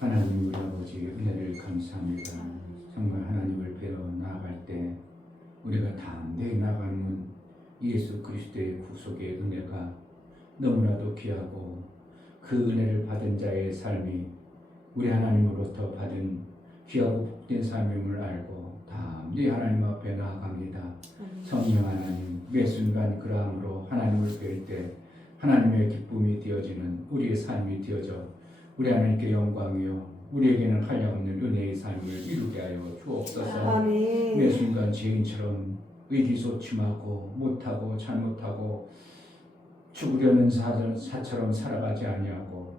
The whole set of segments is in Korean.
하나님 우리 아버지 은혜를 감사합니다. 정말 하나님을 뵈어 나아갈 때 우리가 담대히 나가는 예수 그리스도의 구속의 은혜가 너무나도 귀하고 그 은혜를 받은 자의 삶이 우리 하나님으로부터 받은 귀하고 복된 삶임을 알고 담대히 하나님 앞에 나아갑니다. 성령 하나님, 매 순간 그러함으로 하나님을 뵐 때 하나님의 기쁨이 되어지는 우리의 삶이 되어져 우리 하나님께 영광이요 우리에게는 한량없는 은혜의 삶을 이루게 하여 주옵소서. 매 순간 죄인처럼 의기소침하고 못하고 잘못하고 죽으려는 사처럼 살아가지 아니하고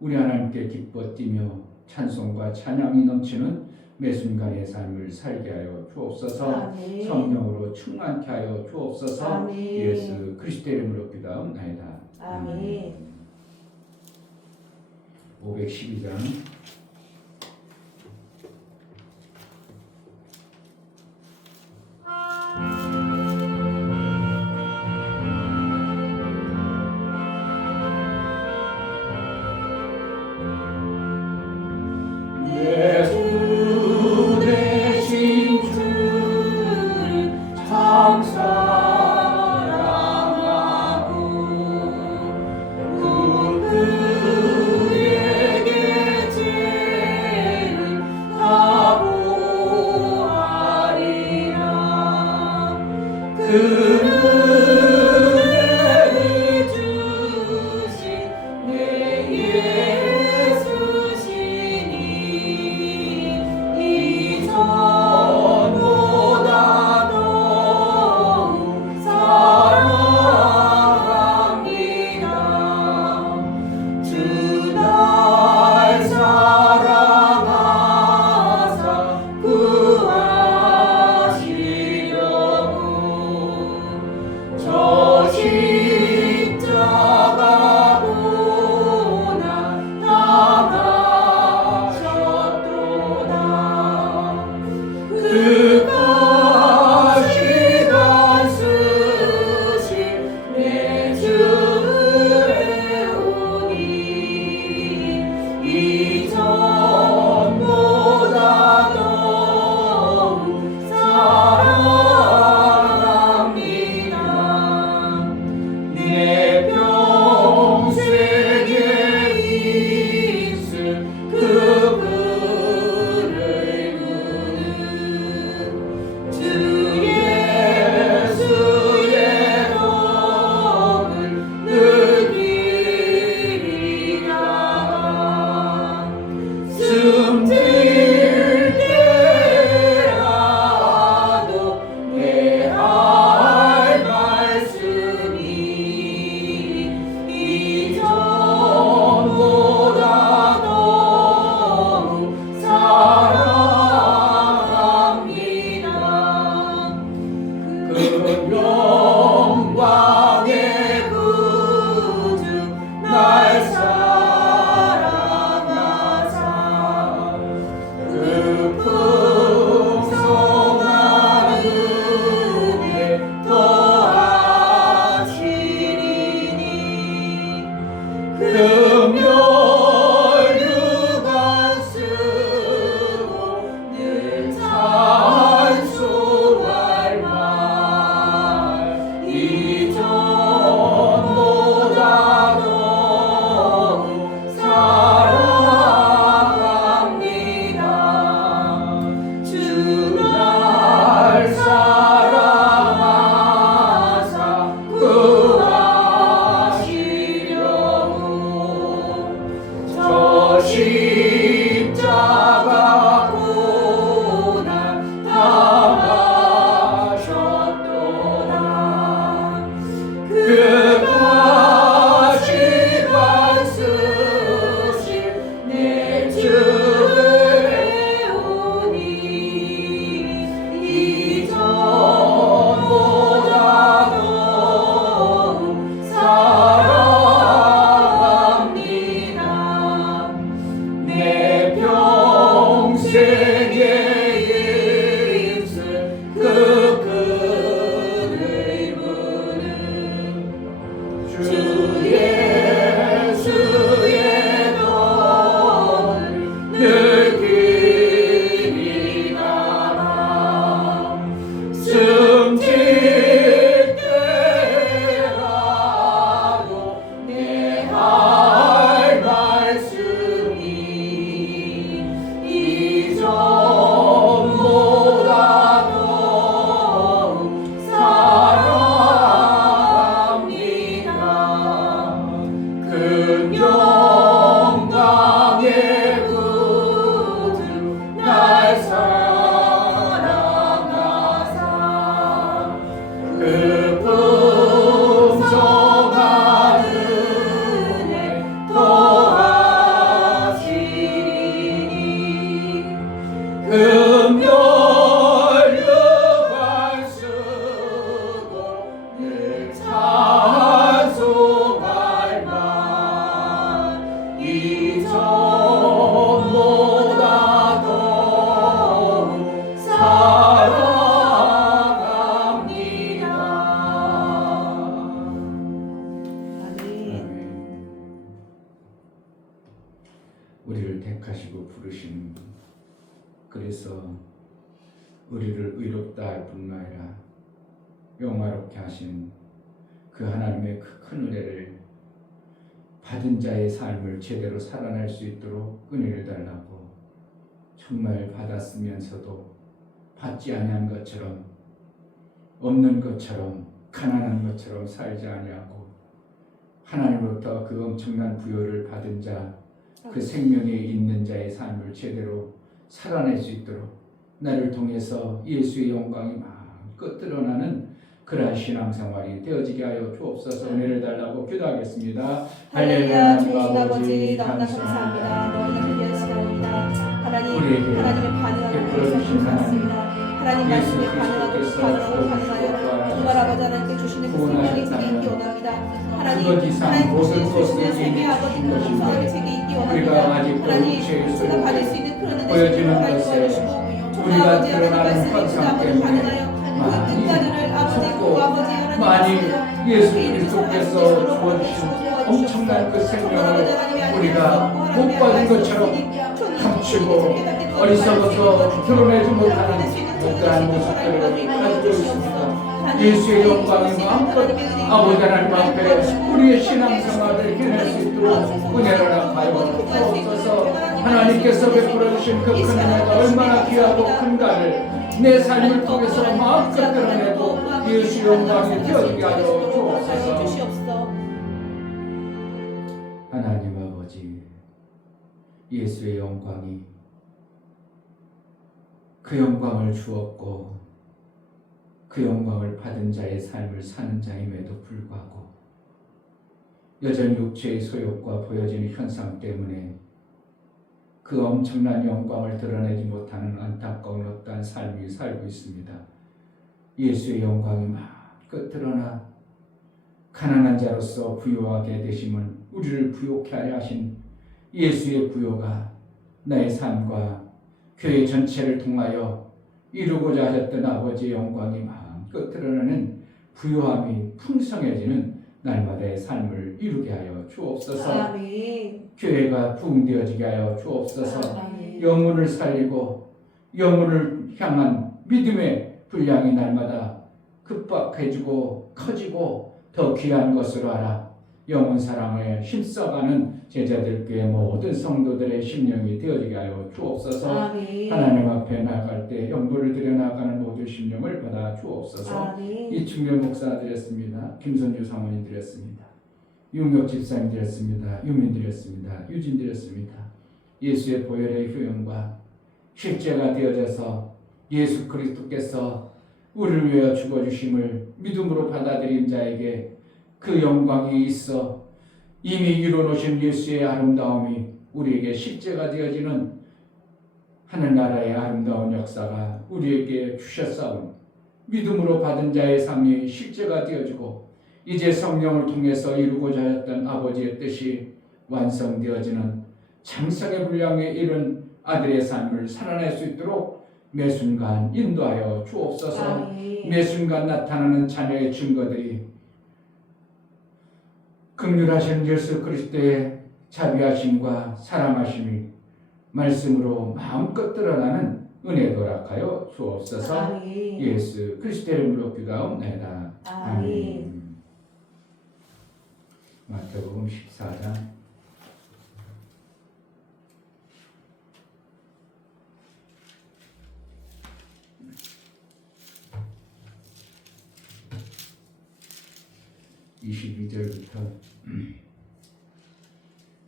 우리 하나님께 기뻐 뛰며 찬송과 찬양이 넘치는 매 순간의 삶을 살게 하여 주옵소서. 성령으로 충만케 하여 주옵소서. 예수 그리스도의 이름으로 기도하옵나이다. 아멘. 512장 우리를 택하시고 부르시는 분. 그래서 우리를 의롭다 할 뿐만 아니라 영화롭게 하신 그 하나님의 그 큰 은혜를 받은 자의 삶을 제대로 살아낼 수 있도록 은혜를 달라고, 정말 받았으면서도 받지 아니한 것처럼, 없는 것처럼, 가난한 것처럼 살지 아니하고 하나님으로부터 그 엄청난 부여를 받은 자, 그 생명에 있는 자의 삶을 제대로 살아낼 수 있도록 나를 통해서 예수의 영광이 마음껏 드러나는 그러한 신앙생활이 되어지게 하여 주옵소서. 은혜를 달라고 기도하겠습니다. 할렐루야. 주님 아버지 너무나 감사합니다. 너무나 귀한 시간입니다. 하나님, 하나님의 반응하는 것을 감사합니다. 하나님 말씀에 반응하고 반응하여 정말 아버지 하나님께 주시는 그 생명이 제게 있기 원합니다. 하나님 주시는 생명의 아버지 그 풍성함이 제게 있기 원합니다. 하나님 제가 받을 수 있는 그런 은혜를 하나님 도와주시고, 정말 아버지 하나님 말씀에 주 아버지 반응하여 그 끝까지를 아버지 그 아버지 하나님 예수 그리스도께서 주어주신 엄청난 그 생명을 우리가 못 받은 것처럼 감추고 어리석어서 드러내지 못하는 어떠한 모습들을 가지고 있습니다. 예수의 영광이 마음껏 아버지 하나님 앞에 우리의 신앙생활을 해낼 수 있도록 은혜를 합하여 주옵소서. 하나님께서 베풀어 주신 그 큰 은혜가 얼마나 귀하고 큰가를 내 삶을 통해서 마음껏 드러내고 예수의 영광이 되어지게 하여 주옵소서. 하나님 아버지, 예수의 영광이 그 영광을 주었고 그 영광을 받은 자의 삶을 사는 자임에도 불구하고 여전히 육체의 소욕과 보여지는 현상 때문에 그 엄청난 영광을 드러내지 못하는 안타까운 어떠한 삶이 살고 있습니다. 예수의 영광이 마음껏 드러나 가난한 자로서 부유하게 되심은 우리를 부욕케 하려 하신 예수의 부요가 나의 삶과 교회 전체를 통하여 이루고자 하셨던 아버지의 영광이 마음껏 드러나는 부요함이 풍성해지는 날마다의 삶을 이루게 하여 주옵소서. 아멘. 교회가 부흥되어지게 하여 주옵소서. 아멘. 영혼을 살리고 영혼을 향한 믿음의 분량이 날마다 급박해지고 커지고 더 귀한 것으로 알아 영혼 사랑에 힘써가는 제자들께 모든 성도들의 심령이 되어지게 하여 주옵소서. 아멘. 하나님 앞에 나갈 때 영도를 드려 나가는 모든 심령을 받아 주옵소서. 아멘. 이충렬 목사 드렸습니다. 김선주 사모님 드렸습니다. 윤경 집사님 드렸습니다. 유민 드렸습니다. 유진 드렸습니다. 예수의 보혈의 효용과 실제가 되어져서 예수 그리스도께서 우리를 위하여 죽어주심을 믿음으로 받아들인 자에게 그 영광이 있어 이미 이루어놓으신 예수의 아름다움이 우리에게 실제가 되어지는 하늘나라의 아름다운 역사가 우리에게 주셨사오니 믿음으로 받은 자의 삶이 실제가 되어지고 이제 성령을 통해서 이루고자 했던 아버지의 뜻이 완성되어지는 장성의 분량에 이른 아들의 삶을 살아낼 수 있도록 매 순간 인도하여 주옵소서. 매 순간 나타나는 자녀의 증거들이 긍휼하신 예수 그리스도의 자비하심과 사랑하심이 말씀으로 마음껏 드러나는 은혜 도락하여 주옵소서. 예수 그리스도의 이름으로 기도하옵나이다. 아멘. 마태복음 14장 22절부터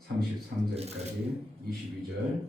33절까지 22절.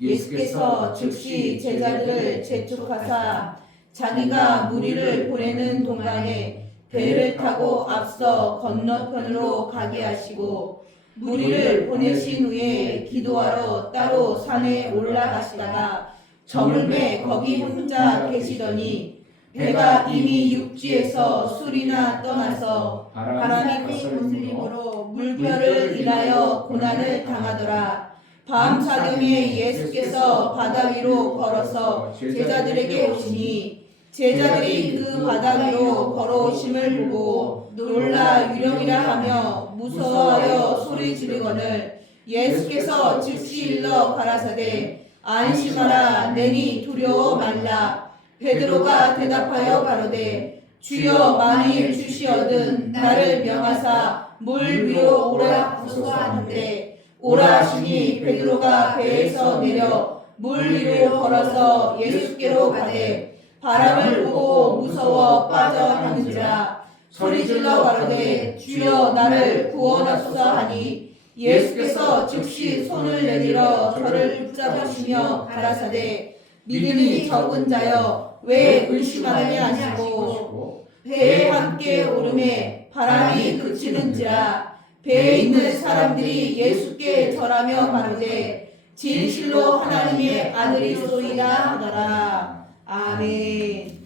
예수께서 즉시 제자들을 재촉하사 자기가 무리를 보내는 동안에 배를 타고 앞서 건너편으로 가게 하시고 무리를 보내신 후에 기도하러 따로 산에 올라가시다가 저물매 거기 혼자 계시더니 배가 이미 육지에서 술이나 떠나서 바람이 큰 힘으로 물결을 인하여 고난을 당하더라. 밤 사경에 예수께서 바다 위로 걸어서 제자들에게 오시니 제자들이 그 바다 위로 걸어오심을 보고 놀라 유령이라 하며 무서워하여 소리 지르거늘 예수께서 즉시 일러 가라사대 안심하라 내니 두려워 말라. 베드로가 대답하여 가로되 주여 만일 주시어든 나를 명하사 물 위로 오라 하소서 하는데 오라 하시니 베드로가 배에서 내려 물 위로 걸어서 예수께로 가되 바람을 보고 무서워 빠져나는지라 소리질러 가로되 주여 나를 구원하소서 하니 예수께서 즉시 손을 내밀어 저를 붙잡으시며 가라사대 믿음이 적은 자여 왜 의심하느냐 하시고 배에 함께 오르매 바람이 그치는지라 배에 있는 사람들이 예수께 절하며 가로되 진실로 하나님의 아들이소이다 하더라. 아멘.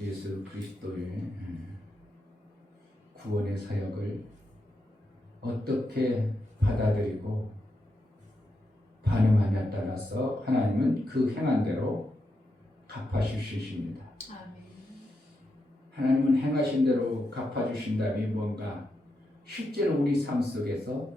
예수 그리스도의 구원의 사역을 어떻게 받아들이고 반응하냐에 따라서 하나님은 그 행한 대로 갚아주십니다. 하나님은 행하신 대로 갚아주신다니 뭔가 실제로 우리 삶 속에서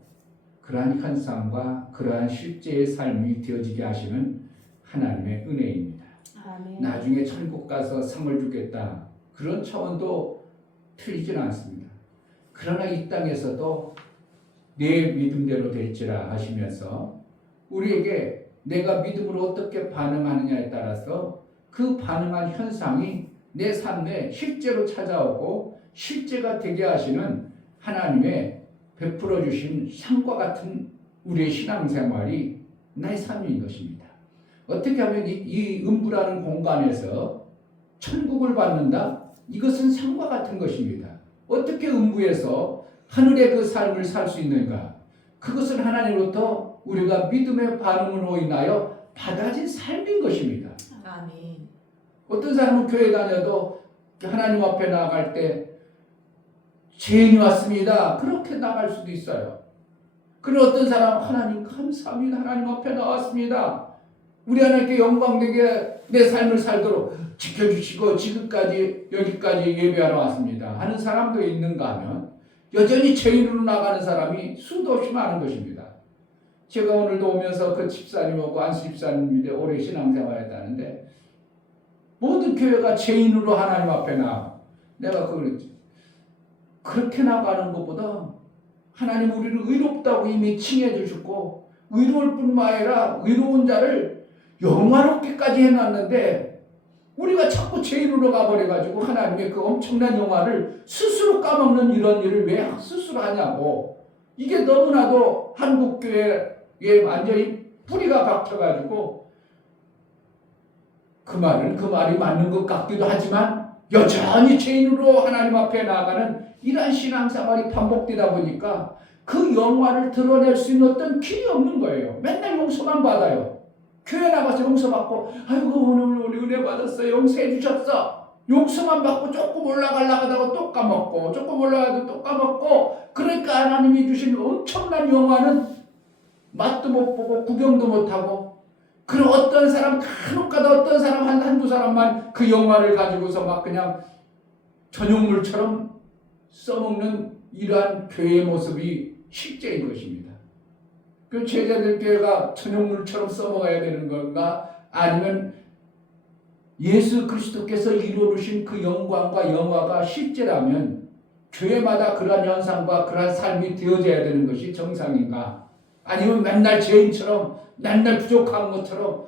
그러한 현상과 그러한 실제의 삶이 되어지게 하시는 하나님의 은혜입니다. 아멘. 나중에 천국 가서 상을 주겠다 그런 차원도 틀리지는 않습니다. 그러나 이 땅에서도 내 믿음대로 될지라 하시면서 우리에게 내가 믿음으로 어떻게 반응하느냐에 따라서 그 반응한 현상이 내 삶에 실제로 찾아오고 실제가 되게 하시는 하나님의 베풀어 주신 상과 같은 우리의 신앙생활이 나의 삶인 것입니다. 어떻게 하면 이 음부라는 공간에서 천국을 받는다? 이것은 상과 같은 것입니다. 어떻게 음부에서 하늘의 그 삶을 살 수 있는가? 그것은 하나님으로부터 우리가 믿음의 반응으로 인하여 받아진 삶인 것입니다. 아멘. 어떤 사람은 교회 다녀도 하나님 앞에 나아갈 때 죄인이 왔습니다. 그렇게 나갈 수도 있어요. 그리고 어떤 사람은 하나님 감사합니다. 하나님 앞에 나왔습니다. 우리 하나님께 영광되게 내 삶을 살도록 지켜주시고 지금까지 여기까지 예배하러 왔습니다 하는 사람도 있는가 하면 여전히 죄인으로 나가는 사람이 수도 없이 많은 것입니다. 제가 오늘도 오면서 그 집사님하고 안수 집사님인데 오래 신앙생활했다는데 모든 교회가 죄인으로 하나님 앞에 나가. 내가 그랬지. 그렇게 나가는 것보다 하나님 우리를 의롭다고 이미 칭해 주셨고 의로울 뿐만 아니라 의로운 자를 영화롭게까지 해놨는데 우리가 자꾸 죄인으로 가버려가지고 하나님의 그 엄청난 영화를 스스로 까먹는 이런 일을 왜 스스로 하냐고. 이게 너무나도 한국교회에 완전히 뿌리가 박혀가지고 그 말이 맞는 것 같기도 하지만 여전히 죄인으로 하나님 앞에 나아가는 이러한 신앙생활이 반복되다 보니까 그 영화를 드러낼 수 있는 어떤 길이 없는 거예요. 맨날 용서만 받아요. 교회 나가서 용서받고 아이고 오늘 우리 은혜 받았어 용서해 주셨어 용서만 받고 조금 올라가려고 하다가 또 까먹고 조금 올라가도 또 까먹고 그러니까 하나님이 주신 엄청난 영화는 맛도 못 보고 구경도 못하고 그런 어떤 사람 간혹가다 어떤 사람 한두 사람만 그 영화를 가지고서 막 그냥 전용물처럼 써먹는 이러한 교회의 모습이 실제인 것입니다. 그 제자들 교회가 전용물처럼 써먹어야 되는 건가? 아니면 예수 그리스도께서 이루어주신 그 영광과 영화가 실제라면 교회마다 그러한 현상과 그러한 삶이 되어져야 되는 것이 정상인가? 아니면 맨날 죄인처럼 맨날 부족한 것처럼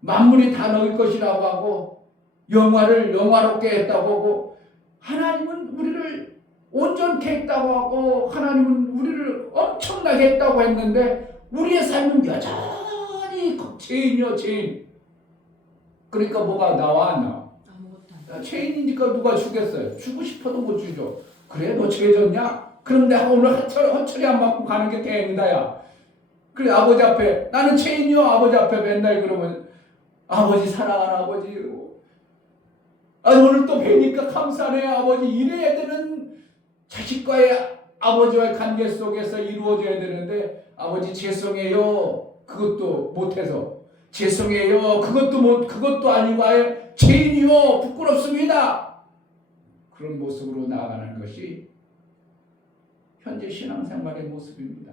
만물이 다 너희 것이라고 하고 영화를 영화롭게 했다고 하고 하나님은 우리를 온전케 했다고 하고 하나님은 우리를 엄청나게 했다고 했는데 우리의 삶은 여전히 죄인이요 죄인. 그러니까 뭐가 나와 안 나와? 아무것도 죄인이니까 누가 주겠어요? 주고 싶어도 못 주죠. 그래 너 죄졌냐? 그럼 내가 오늘 허철이 안 맞고 가는 게 다행이다 야. 그래 아버지 앞에 나는 죄인이요 아버지 앞에 맨날 그러면 아버지 사랑하는 아버지 오늘 또 뵈니까 감사해 아버지 이래야 되는 자식과의 아버지와의 관계 속에서 이루어져야 되는데 아버지 죄송해요 그것도 못해서 죄송해요 그것도 아니고 아예 죄인이요 부끄럽습니다 그런 모습으로 나아가는 것이 현재 신앙생활의 모습입니다.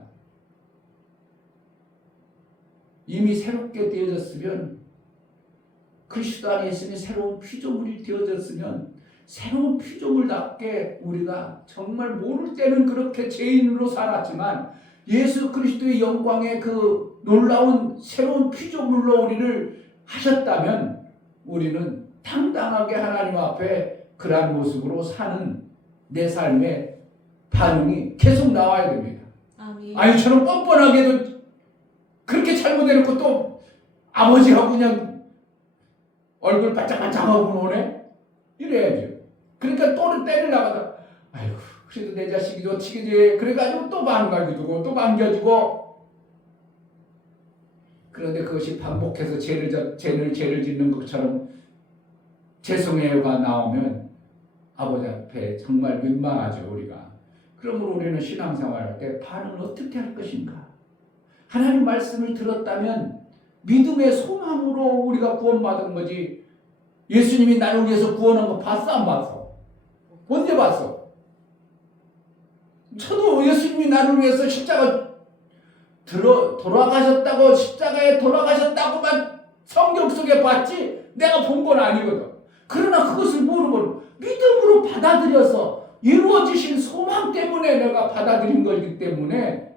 이미 새롭게 되어졌으면, 그리스도 안에 있으니 새로운 피조물이 되어졌으면, 새로운 피조물답게 우리가 정말 모를 때는 그렇게 죄인으로 살았지만 예수 그리스도의 영광의 그 놀라운 새로운 피조물로 우리를 하셨다면 우리는 당당하게 하나님 앞에 그러한 모습으로 사는 내 삶의 반응이 계속 나와야 됩니다. 아멘. 아니 저는 뻔뻔하게도 그렇게 잘못해놓고 또 아버지하고 그냥 얼굴 반짝반짝하고 노네? 이래야죠. 그러니까 또는 때를 나가다 아이고 그래도 내 자식이 놓치겠지 그래가지고 또 반가기도 또 반겨주고, 그런데 그것이 반복해서 죄를 짓는 것처럼 죄송해요가 나오면 아버지 앞에 정말 민망하죠 우리가. 그러므로 우리는 신앙생활할 때 반응을 어떻게 할 것인가? 하나님 말씀을 들었다면 믿음의 소망으로 우리가 구원받은 거지, 예수님이 나를 위해서 구원한 거 봤어 안 봤어? 언제 봤어? 저도 예수님이 나를 위해서 돌아가셨다고 십자가에 돌아가셨다고만 성경 속에 봤지 내가 본 건 아니거든. 그러나 그것을 모르고 믿음으로 받아들여서 이루어지신 소망 때문에 내가 받아들인 거기 때문에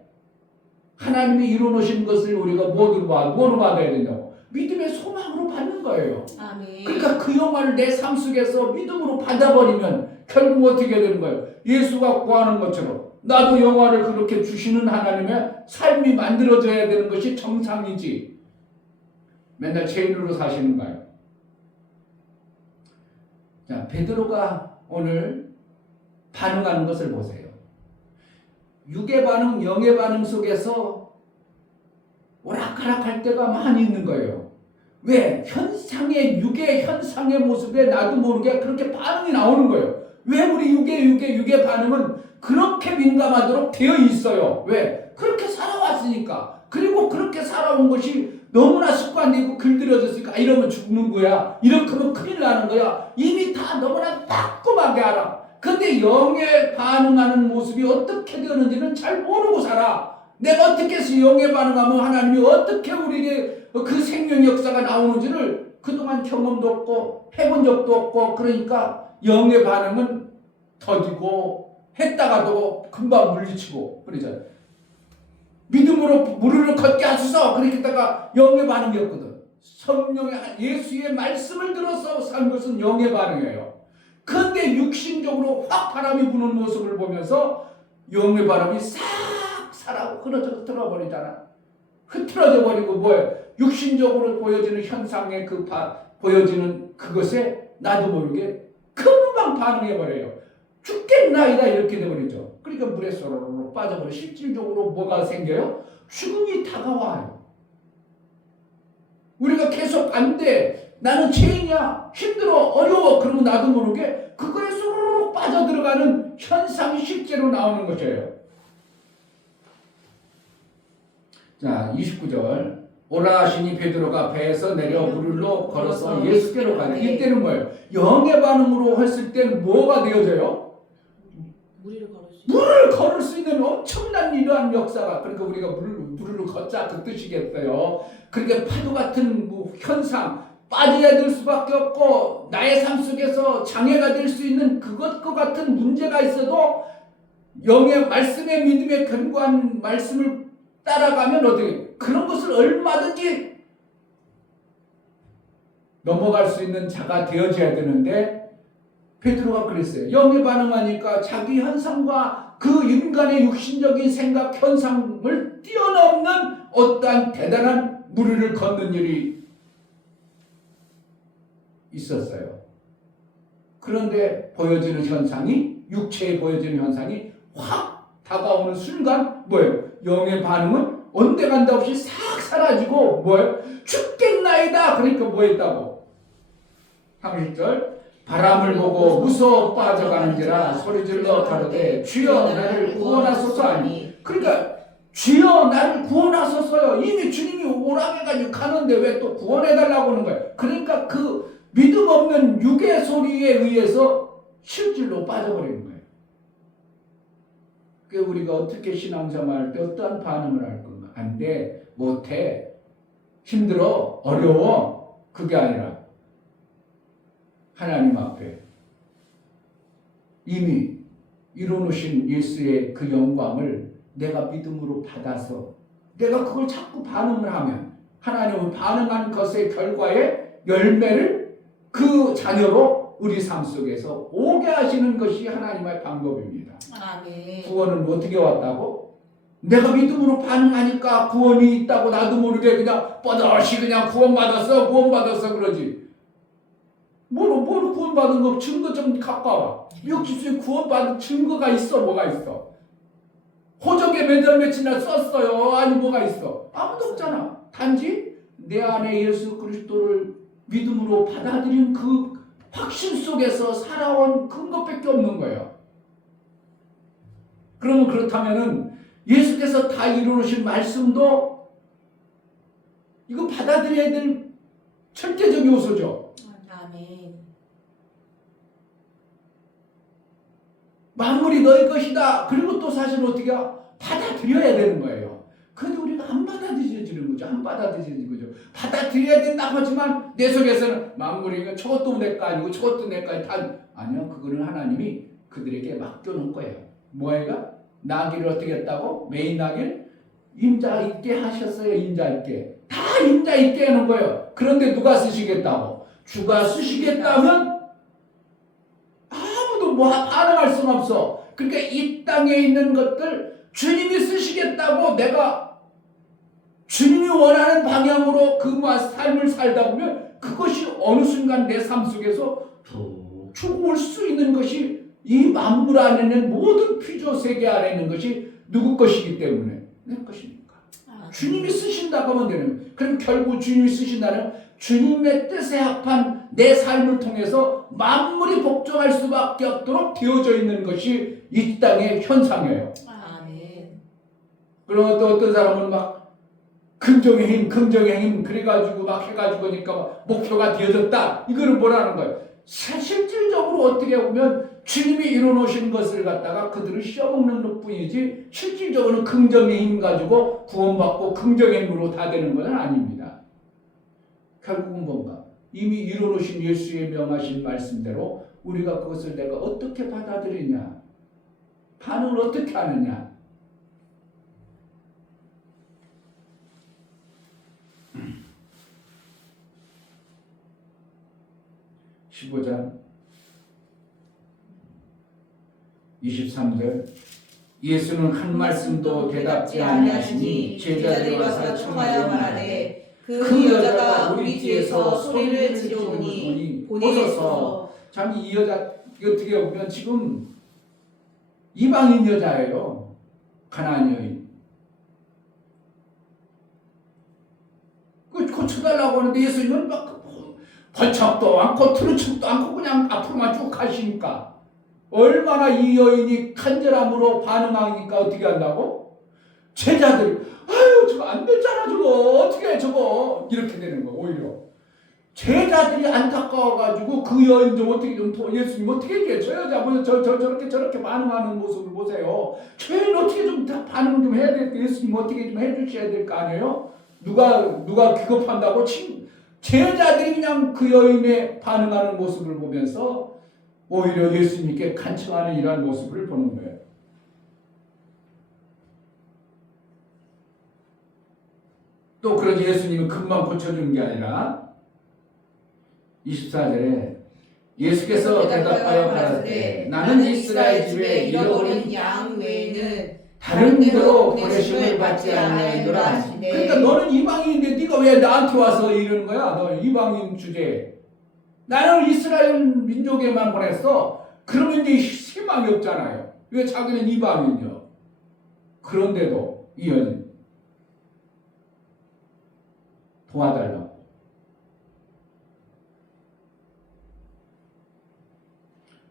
하나님이 이루어놓으신 것을 우리가 뭐로 받아야 된다고? 믿음의 소망으로 받는 거예요. 아멘. 그러니까 그 영화를 내 삶 속에서 믿음으로 받아버리면 결국 어떻게 되는 거예요? 예수가 구하는 것처럼 나도 영화를 그렇게 주시는 하나님의 삶이 만들어져야 되는 것이 정상이지. 맨날 죄인으로 사시는 거예요. 자, 베드로가 오늘 반응하는 것을 보세요. 육의 반응, 영의 반응 속에서 오락가락할 때가 많이 있는 거예요. 왜? 육의 현상의 모습에 나도 모르게 그렇게 반응이 나오는 거예요. 왜 우리 육의 반응은 그렇게 민감하도록 되어 있어요? 왜? 그렇게 살아왔으니까. 그리고 그렇게 살아온 것이 너무나 습관되고 길들여졌으니까 이러면 죽는 거야. 이렇게 하면 큰일 나는 거야. 이미 다 너무나 따끔하게 알아. 근데 영에 반응하는 모습이 어떻게 되는지는 잘 모르고 살아. 내가 어떻게 해서 영에 반응하면 하나님이 어떻게 우리에게 그 생명 역사가 나오는지를 그동안 경험도 없고 해본 적도 없고, 그러니까 영의 반응은 더디고 했다가도 금방 물리치고 그러잖아요. 믿음으로 무릎을 걷게 하소서 그렇게다가 영의 반응이었거든. 성령의 예수의 말씀을 들어서 산 것은 영의 반응이에요. 그런데 육신적으로 확 바람이 부는 모습을 보면서 영의 바람이 싹 사라고 흐트러져 버리잖아. 흐트러져 버리고 뭐예요? 육신적으로 보여지는 현상에 보여지는 그것에 나도 모르게 금방 반응해 버려요. 죽겠나이다 이렇게 돼버리죠. 그러니까 물에 쏘로로 빠져버려. 실질적으로 뭐가 생겨요? 죽음이 다가와요. 우리가 계속 안 돼, 나는 죄인이야, 힘들어, 어려워, 그러면 나도 모르게 그거에 쏘로로 빠져들어가는 현상이 실제로 나오는 것이에요. 자, 29절. 오라 하시니 베드로가 배에서 내려 물로 걸어서 예수께로 가니, 이때는 뭐예요? 영의 반응으로 했을 때는 뭐가 되어져요? 물을 걸을 수 있는 엄청난 이러한 역사가, 그러니까 우리가 물을 걷자 그 뜻이겠어요. 그러니까 파도 같은 현상, 빠져야 될 수밖에 없고 나의 삶 속에서 장애가 될 수 있는 그것과 같은 문제가 있어도 영의 말씀의 믿음에 견고한 말씀을 따라가면 어떻게 그런 것을 얼마든지 넘어갈 수 있는 자가 되어져야 되는데, 베드로가 그랬어요. 영에 반응하니까 자기 현상과 그 인간의 육신적인 생각 현상을 뛰어넘는 어떠한 대단한 무리를 걷는 일이 있었어요. 그런데 보여지는 현상이, 육체에 보여지는 현상이 확 다가오는 순간 뭐예요? 영의 반응은 온데간데 없이 싹 사라지고 뭐예요? 죽겠나이다. 그러니까 뭐 했다고? 30절. 바람을 보고 무서워 빠져가는지라 소리질러 가로되 주여 나를 구원하소서 하니. 그러니까 주여 나를 구원하소서요. 이미 주님이 오라해가지고 가는데 왜 또 구원해달라고 하는 거예요? 그러니까 그 믿음 없는 육의 소리에 의해서 실질로 빠져버리는 거예요. 그 우리가 어떻게 신앙생활 할 때 어떠한 반응을 할 건가? 안 돼, 못해, 힘들어, 어려워. 그게 아니라 하나님 앞에 이미 이루어놓으신 예수의 그 영광을 내가 믿음으로 받아서 내가 그걸 자꾸 반응을 하면 하나님은 반응한 것의 결과에 열매를 그 자녀로 우리 삶 속에서 오게 하시는 것이 하나님의 방법입니다. 아멘. 구원은 어떻게 왔다고? 내가 믿음으로 반응하니까 구원이 있다고 나도 모르게 그냥 뻗어시 그냥 구원받았어 그러지. 뭐로 구원받은 거 증거 좀 갖고 와봐. 미국 집수에 구원받은 증거가 있어? 뭐가 있어? 호적에 몇 며칠이나 썼어요? 아니 뭐가 있어? 아무도 없잖아. 단지 내 안에 예수 그리스도를 믿음으로 받아들인 그 확신 속에서 살아온 근거밖에 없는 거예요. 그러면 그렇다면은 예수께서 다 이루어놓으신 말씀도 이거 받아들여야 될 절대적 요소죠. 아멘. 만물이 너희 것이다. 그리고 또 사실 어떻게 받아들여야 되는 거예요. 그런데 우리가 안 받아들여지는 거죠. 안 받아들여지는 거죠. 받아들여야 된다고 하지만 내 속에서는 만물이 저것도 내 거 아니고 저것도 내 거 아니요. 그거는 하나님이 그들에게 맡겨놓은 거예요. 뭐예요? 나귀를 어떻게 했다고? 메인 나귀를 임자 있게 하셨어요. 임자 있게. 다 임자 있게 해놓은 거예요. 그런데 누가 쓰시겠다고? 주가 쓰시겠다면 아무도 반응할 수는 없어. 그러니까 이 땅에 있는 것들 주님이 쓰시겠다고 내가 주님이 원하는 방향으로 그 삶을 살다 보면 그것이 어느 순간 내 삶 속에서 쭉 올 수 있는 것이 이 만물 안에 있는 모든 피조 세계 안에 있는 것이 누구 것이기 때문에 내 것이니까. 주님이 쓰신다고 하면 되는 거예요. 그럼 결국 주님이 쓰신다는 주님의 뜻에 합한 내 삶을 통해서 만물이 복종할 수밖에 없도록 되어져 있는 것이 이 땅의 현상이에요. 아멘. 그러면 또 어떤 사람은 막 긍정의 힘 그래가지고 막 해가지고 하니까 목표가 되어졌다. 이거를 뭐라는 거예요? 실질적으로 어떻게 보면 주님이 이뤄놓으신 것을 갖다가 그들을 씌워먹는 것 뿐이지 실질적으로는 긍정의 힘 가지고 구원받고 긍정의 힘으로 다 되는 것은 아닙니다. 결국은 뭔가 이미 이뤄놓으신 예수의 명하신 말씀대로 우리가 그것을 내가 어떻게 받아들이냐, 반응을 어떻게 하느냐. 음. 15장 23절 예수는 한 말씀도 대답지 아니하시니 제자들이 와서 청하여 말하되 그 여자가 우리 뒤에서 소리를 지르오니 보소서. 참 이 여자 어떻게 보면 지금 이방인 여자예요. 가나안 여인. 그 고쳐달라고 하는데 예수님은 막 벌척도 않고 트루척도 않고 그냥 앞으로만 쭉 가시니까 얼마나 이 여인이 간절함으로 반응하니까 어떻게 한다고? 제자들이 아유 저거 안 됐잖아 저거 어떻게 해 저거 이렇게 되는 거. 오히려 제자들이 안타까워가지고 그 여인 좀 어떻게 좀 예수님 어떻게 얘기해 저 여자 저렇게 반응하는 모습을 보세요. 저 여인 어떻게 좀 반응 좀 해야 될 거 예수님 어떻게 좀 해주셔야 될 거 아니에요? 누가 기겁한다고 제자들이 그냥 그 여인의 반응하는 모습을 보면서 오히려 예수님께 간청하는 이러한 모습을 보는 거예요. 또 그러지 예수님은 금방 고쳐주는 게 아니라 24절에 예수께서 대답하여 가라사대 나는 이스라엘 집에 잃어버린 양 외에는 다른 데로 보내심을 받지 아니하노라 하시네. 그러니까 너는 이방인인데 네가 왜 나한테 와서 이러는 거야? 너 이방인 주제에. 나는 이스라엘 민족에만 보냈어. 그러면 이제 희망이 없잖아요. 왜 자기는 이방인이요? 그런데도 이 여인 도와달라고.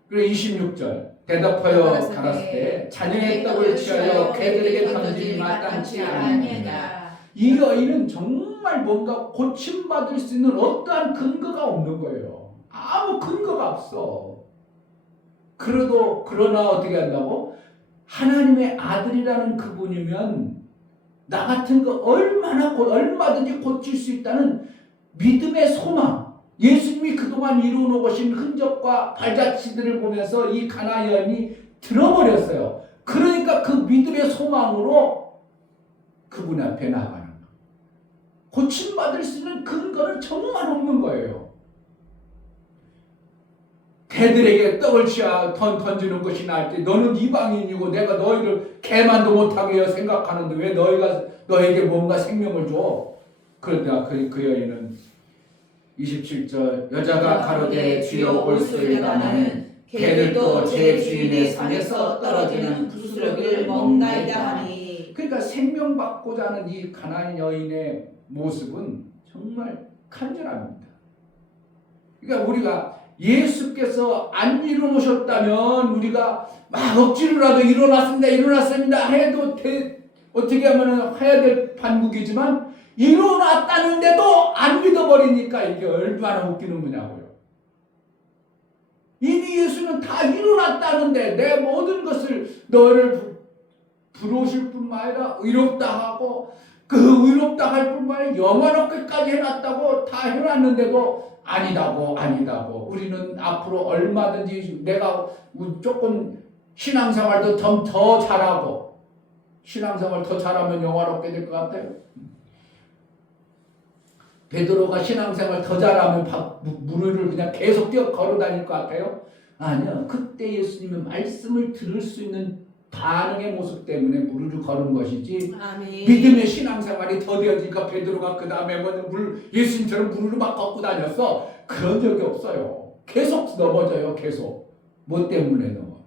그리고 26절 대답하여 가라사대 자녀의 떡을 취하여 개들에게 던지니 마땅치 아니하니라. 이 여인은 정말 뭔가 고침받을 수 있는 어떠한 근거가 없는 거예요. 아무 근거가 없어. 그러나 어떻게 한다고? 하나님의 아들이라는 그분이면 나 같은 거 얼마든지 고칠 수 있다는 믿음의 소망. 예수님이 그동안 이루어놓으신 흔적과 발자취들을 보면서 이 가나 여인이 들어버렸어요. 그러니까 그 믿음의 소망으로 그분 앞에 나가는 거예요. 고침받을 수 있는 근거는 정말 없는 거예요. 개들에게 떡을 던지는 것이 나을 때 너는 이방인이고 내가 너희를 개만도 못하게 생각하는데 왜 너에게 뭔가 생명을 줘? 그러다 그 여인은 27절 여자가 가로되 주여 올소이다 나는 개들도 제 주인의 상에서 떨어지는 부스러기를 먹나이다 하니. 그러니까 생명받고자 하는 이 가나안 여인의 모습은 정말 간절합니다. 그러니까 우리가 예수께서 안 일어나셨다면 우리가 막 억지로라도 일어났습니다 해도 어떻게 하면 해야 될 반국이지만 일어났다는데도 안 믿어버리니까 이게 얼마나 웃기는 거냐고요. 이미 예수는 다 일어났다는데 내 모든 것을 너를 부르실 뿐만 아니라 의롭다 하고 그 의롭다 할 뿐만 아니라 영원하게까지 해놨다고 다 해놨는데도 아니다고 우리는 앞으로 얼마든지 내가 조금 신앙생활도 더 잘하고 신앙생활 더 잘하면 영화롭게 될 것 같아요. 베드로가 신앙생활 더 잘하면 무리를 그냥 계속 걸어 다닐 것 같아요. 아니요. 그때 예수님의 말씀을 들을 수 있는 반응의 모습 때문에 무리를 걸은 것이지. 아멘. 믿음의 신앙생활이 더뎌지니까 베드로가 그 다음에 예수님처럼 무리를 막 걷고 다녔어. 그런 적이 없어요. 계속 넘어져요. 계속. 뭐 때문에 넘어?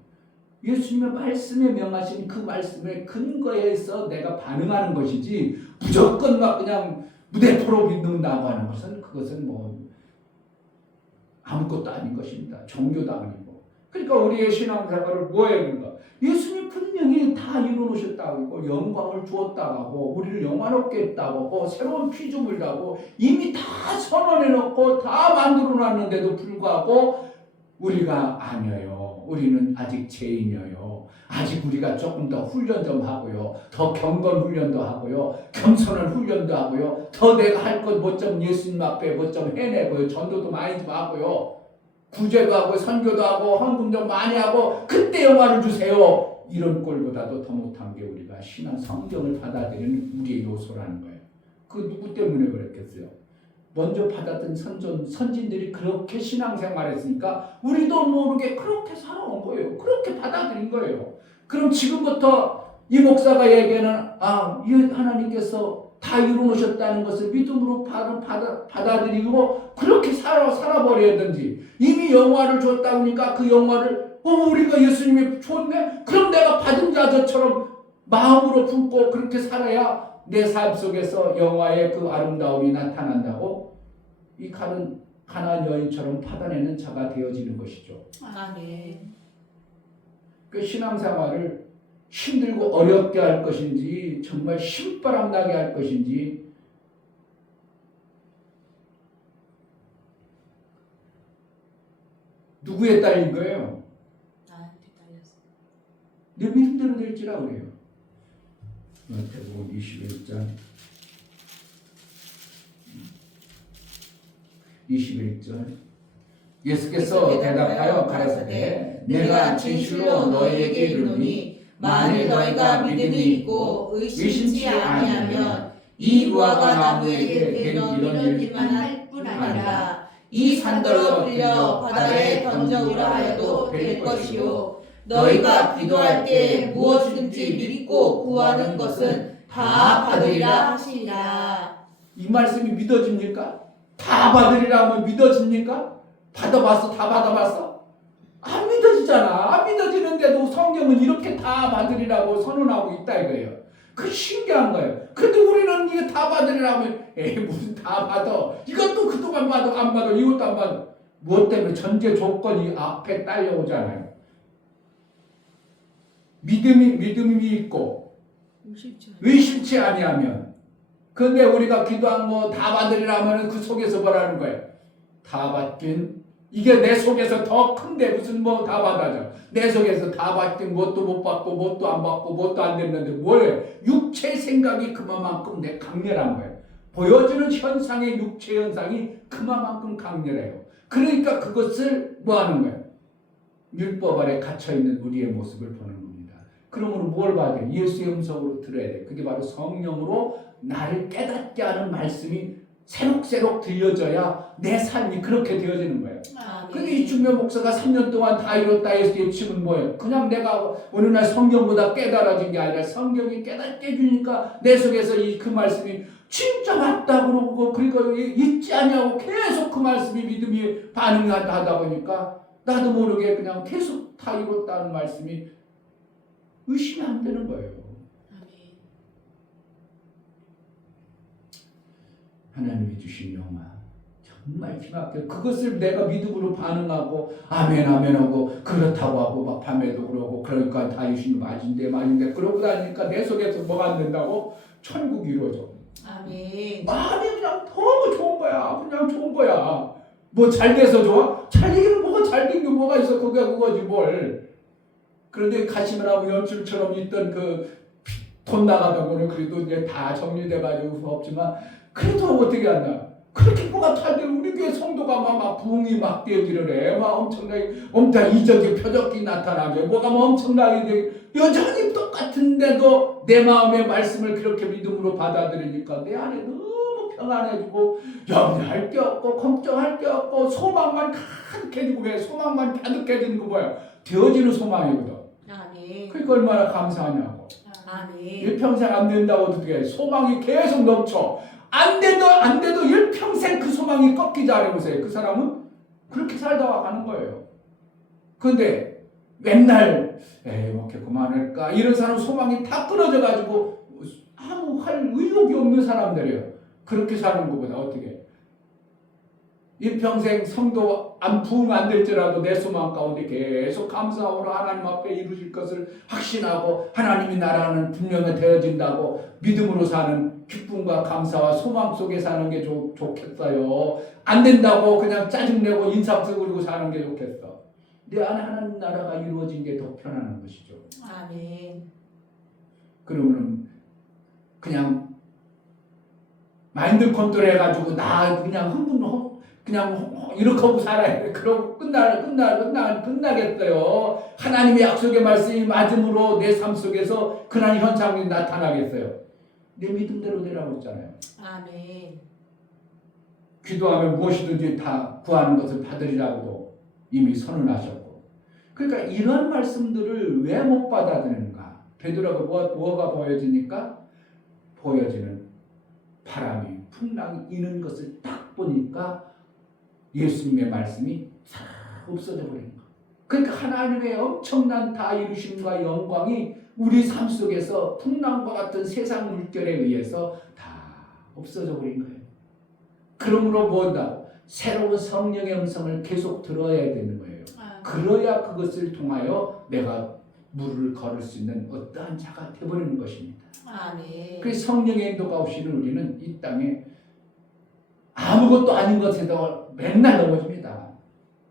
예수님의 말씀에 명하신 그 말씀의 근거에서 내가 반응하는 것이지 무조건 막 그냥 무대포로 믿는다고 하는 것은 그것은 뭐 아무것도 아닌 것입니다. 종교도 아니고. 그러니까 우리의 신앙생활을 뭐해야 되는가? 예수님 분명히 다 이루어놓으셨다고 하고 영광을 주었다고 하고 우리를 영화롭게 했다고 하고 새로운 피조물이라고 이미 다 선언해놓고 다 만들어놨는데도 불구하고 우리가 아니에요. 우리는 아직 죄인이에요. 아직 우리가 조금 더 훈련 좀 하고요. 더 경건 훈련도 하고요. 겸손한 훈련도 하고요. 더 내가 할 것 뭐 좀 예수님 앞에 뭐 좀 해내고요. 전도도 많이 좀 하고요. 구제도 하고 선교도 하고 헌금 좀 많이 하고 그때 영화를 주세요. 이런 꼴보다도 더 못한 게 우리가 신앙 성경을 받아들이는 우리의 요소라는 거예요. 그 누구 때문에 그랬겠어요? 먼저 받았던 선진들이 그렇게 신앙생활했으니까 우리도 모르게 그렇게 살아온 거예요. 그렇게 받아들인 거예요. 그럼 지금부터 이 목사가 얘기하는 이 하나님께서 다 이루어놓으셨다는 것을 믿음으로 받아들이고 그렇게 살아버려야든지 이미 영화를 줬다 보니까 그 영화를 우리가 예수님이 줬네? 그럼 내가 받은 자들처럼 마음으로 품고 그렇게 살아야 내 삶 속에서 영화의 그 아름다움이 나타난다고 이 가나안 여인처럼 받아내는 자가 되어지는 것이죠. 아멘. 그 신앙생활을 힘들고 어렵게 할 것인지 정말 신바람 나게 할 것인지 누구에 딸린 거예요? 나한테 딸렸어. 내 믿음대로 될지라 그래요. 마태복음 21장 21절 예수께서 대답하여 가라사대 내가 진실로 너희에게 이르노니 만일 너희가 믿음이 있고 의심치 아니하면 이 무화과 나무에게 되는 이런 일만 할 뿐 아니라 이 산더러 들려 바다에 던져오라 하여도 될 것이요 너희가 기도할 때 무엇이든지 믿고 구하는 것은 다 받으리라 하시니라. 이 말씀이 믿어집니까? 다 받으리라 하면 믿어집니까? 받아봤어? 다 받아봤어? 안 믿어지잖아. 안 믿어지는데도 성경은 이렇게 다 받으리라고 선언하고 있다 이거예요. 그 신기한 거예요. 근데 우리는 이게 다 받으리라면 무슨 다 받아. 이것도 그동안 봐도 안 받아. 이것도 안 받아. 무엇 때문에? 전제 조건이 앞에 딸려오잖아요. 믿음이 있고 의심치 아니하면. 근데 우리가 기도한 거 다 받으리라면 그 속에서 뭐라는 거예요? 다 받긴 이게 내 속에서 더 큰데 무슨 뭐 다 받아줘. 내 속에서 다 받긴 뭣도 못 받고 뭣도 안 받고 뭣도 안 됐는데 뭐예요? 육체 생각이 그만큼 내 강렬한 거예요. 보여주는 현상의 육체 현상이 그만큼 강렬해요. 그러니까 그것을 뭐 하는 거예요? 율법 아래 갇혀있는 우리의 모습을 보는 겁니다. 그러므로 뭘 봐야 돼요? 예수의 음성으로 들어야 돼요. 그게 바로 성령으로 나를 깨닫게 하는 말씀이 새록새록 들려져야 내 삶이 그렇게 되어지는 거예요. 근데 이충묘 목사가 3년 동안 다 이뤘다 해서 예침은 뭐예요? 그냥 내가 어느 날 성경보다 깨달아진 게 아니라 성경이 깨닫게 해주니까 내 속에서 그 말씀이 진짜 맞다 그러고 그러니까 잊지 않냐고 계속 그 말씀이 믿음이 반응하다 보니까 나도 모르게 그냥 계속 다 이뤘다는 말씀이 의심이 안 되는 거예요. 하나님이 주신 영화 정말 기막혀. 그것을 내가 믿음으로 반응하고 아멘 하고 그렇다고 하고 막 밤에도 그러고 그러니까 다 주신 맞은데 그러고 다니까 내 속에서 뭐가 안 된다고? 천국이 이루어져. 아멘. 마음이 그냥 너무 좋은 거야. 그냥 좋은 거야. 뭐 잘 돼서 좋아? 잘 되기는 뭐가 잘 된 게 뭐가 있어? 그거지 뭘. 그런데 가시면하고 연출처럼 있던 그 돈 나가던 거는 그래도 이제 다 정리돼가지고 없지만 그래도 어떻게 한다? 그렇게 뭐가 잘 돼? 우리 교회 성도가 막 부흥이 막 되기를 해. 막 엄청나게 이적이 표적이 나타나게 뭐가 막 엄청나게 되게 여전히 똑같은데도 내 마음의 말씀을 그렇게 믿음으로 받아들이니까 내 안에 너무 평안해지고 염려할 게 없고 걱정할 게 없고 소망만 가득해지고 왜 소망만 가득해지는 거 뭐야? 되어지는 소망이거든. 아멘. 그러니까 얼마나 감사하냐고. 아멘. 일평생 안 된다고 어떻게 해? 소망이 계속 넘쳐. 안 돼도 일평생 그 소망이 꺾이지 않으세요. 그 사람은 그렇게 살다가 가는 거예요. 그런데 맨날 이렇게 그만할까 이런 사람 소망이 다 끊어져 가지고 아무 할 의욕이 없는 사람들이에요. 그렇게 사는 것보다 어떻게 일평생 성도 부흥 안 될지라도 내 소망 가운데 계속 감사함으로 하나님 앞에 이루실 것을 확신하고 하나님이 나라는 분명히 되어진다고 믿음으로 사는 기쁨과 감사와 소망 속에 사는 게 좋겠어요. 안 된다고 그냥 짜증내고 인상 쓰고 사는 게 좋겠어. 내 안에 하나님 나라가 이루어진 게 더 편안한 것이죠. 아멘. 그러면 그냥 마인드 컨트롤 해가지고 나 그냥 이렇게 하고 살아야 돼. 그러고 끝나겠어요. 하나님의 약속의 말씀이 맞음으로 내 삶 속에서 그런 현상이 나타나겠어요. 내 믿음대로 되라고 했잖아요. 아멘. 기도하면 무엇이든지 다 구하는 것을 받으리라고도 이미 선언하셨고. 그러니까 이런 말씀들을 왜 못 받아들이는가? 베드로가 뭐가 보여지니까? 보여지는 바람이 풍랑이 이는 것을 딱 보니까 예수님의 말씀이 싹 없어져 버린 거예요. 그러니까 하나님의 엄청난 다 이루심과 영광이 우리 삶 속에서 풍랑과 같은 세상 물결에 의해서 다 없어져 버린 거예요. 그러므로 뭐다? 새로운 성령의 음성을 계속 들어야 되는 거예요. 그래야 그것을 통하여 내가 물을 걸을 수 있는 어떠한 자가 되어버리는 것입니다. 아멘. 그 성령의 인도가 없이는 우리는 이 땅에 아무것도 아닌 것에도 맨날 넘어집니다.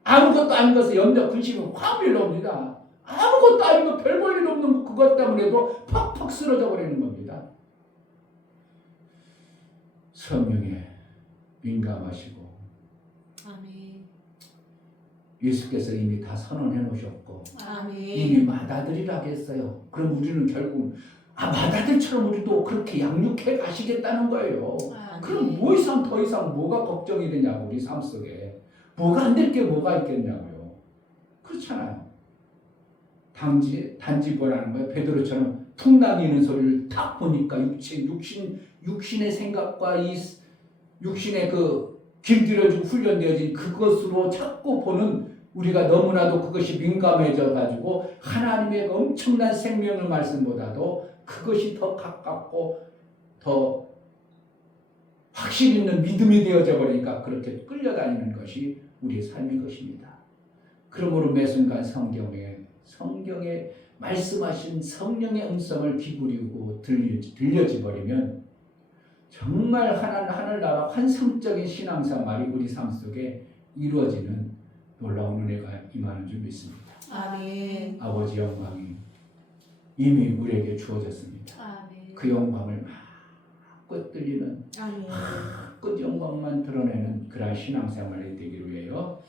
아무것도 아닌 것에 염려, 근심이 확 밀려옵니다. 아무것도 아닌 것, 별 볼 일 없는 그것 때문에도 팍팍 쓰러져 버리는 겁니다. 성령에 민감하시고 아멘. 예수께서 이미 다 선언해 놓으셨고 아멘. 이미 받아들이라고 했어요. 그럼 우리는 결국 마다들처럼 우리도 그렇게 양육해 가시겠다는 거예요. 그럼 더 이상 뭐가 걱정이 되냐고 우리 삶 속에 뭐가 안 될 게 뭐가 있겠냐고요. 그렇잖아요. 단지 뭐라는 거예요. 베드로처럼 풍랑이 있는 소리를 딱 보니까 육신의 생각과 이 육신의 그 길들여지고 훈련되어진 그것으로 자꾸 보는 우리가 너무나도 그것이 민감해져 가지고 하나님의 엄청난 생명의 말씀보다도 그것이 더 가깝고 더 확신 있는 믿음이 되어져 버리니까 그렇게 끌려다니는 것이 우리의 삶인 것입니다. 그러므로 매 순간 성경에 말씀하신 성령의 음성을 기울이고 들려지 버리면 정말 하늘나라 환상적인 신앙생활이 우리 삶 속에 이루어지는 놀라운 은혜가 임하는 줄 믿습니다. 아멘. 아버지 영광이 이미 우리에게 주어졌습니다. 아멘. 그 영광을 마음껏 들리는 아멘. 끝 영광만 드러내는 그러한 신앙생활이 되기를 위하여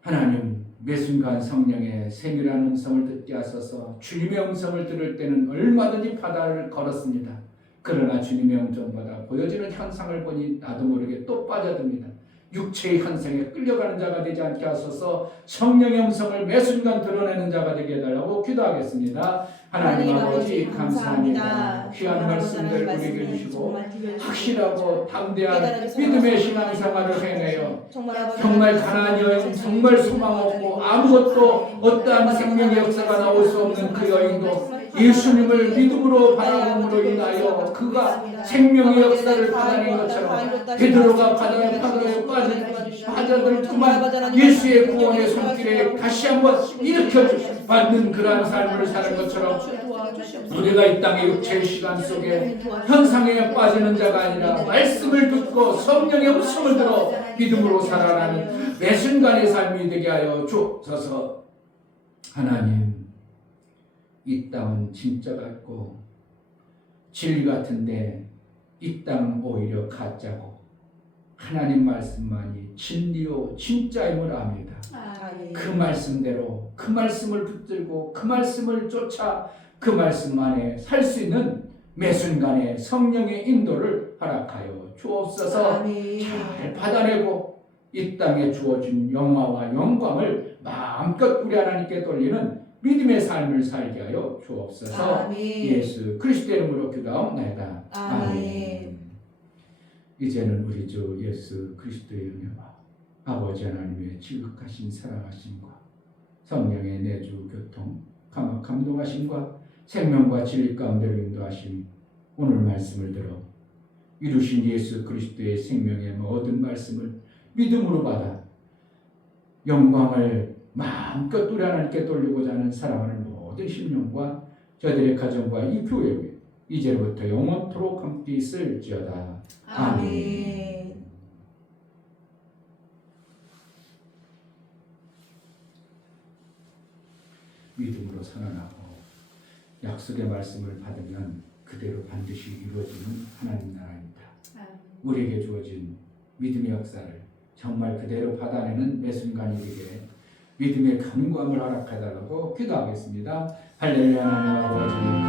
하나님 매 순간 성령의 세밀한 음성을 듣게 하소서. 주님의 음성을 들을 때는 얼마든지 바다를 걸었습니다. 그러나 주님의 음성보다 보여지는 현상을 보니 나도 모르게 또 빠져듭니다. 육체의 현상에 끌려가는 자가 되지 않게 하소서. 성령의 음성을 매 순간 드러내는 자가 되게 해달라고 기도하겠습니다. 하나님 아버지 감사합니다. 귀한 말씀들 우리에게 주시고 확실하고 담대한 믿음의 신앙생활을 행해요. 정말 가나안 여인, 정말 소망 없고 아무것도 어떠한 생명의 역사가 나올 수 없는 그 여인도 예수님을 믿음으로 바라봄으로 인하여 그가 생명의 역사를 받아낸 것처럼 베드로가 바다에 빠져들었지만 예수의 구원의 손길에 다시 한번 일으켜 받는 그러한 삶을 사는 것처럼 우리가 이 땅의 육체의 시간 속에 현상에 빠지는 자가 아니라 말씀을 듣고 성령의 음성을 들어 믿음으로 살아가는 매 순간의 삶이 되게 하여 주옵소서. 하나님, 이 땅은 진짜 같고 진리 같은데 이 땅은 오히려 가짜고 하나님 말씀만이 진리요 진짜임을 압니다. 그 말씀대로 그 말씀을 붙들고 그 말씀을 쫓아 그 말씀 안에 살 수 있는 매 순간의 성령의 인도를 허락하여 주옵소서. 잘 받아내고 이 땅에 주어진 영화와 영광을 마음껏 우리 하나님께 돌리는 믿음의 삶을 살게 하여 주옵소서. 예수 그리스도의 이름으로 기도하옵나이다. 아멘. 이제는 우리 주 예수 그리스도의 은혜와 아버지 하나님의 지극하신 사랑하심과 성령의 내주 교통 감동하심과 생명과 진리 가운데로 인도하심, 오늘 말씀을 들어 이루신 예수 그리스도의 생명의 모든 말씀을 믿음으로 받아 영광을 마음껏 우리 하나님께 돌리고자 하는 사랑하는 모든 심령과 저들의 가정과 이 교회 이제부터 영원토록 함께 있을지어다. 아멘. 믿음으로 선언하고 약속의 말씀을 받으면 그대로 반드시 이루어지는 하나님 나라입니다. 우리에게 주어진 믿음의 역사를 정말 그대로 받아내는 매 순간이 되게 믿음의 견고함을 허락해달라고 기도하겠습니다. 할렐루야. 하나님 아버지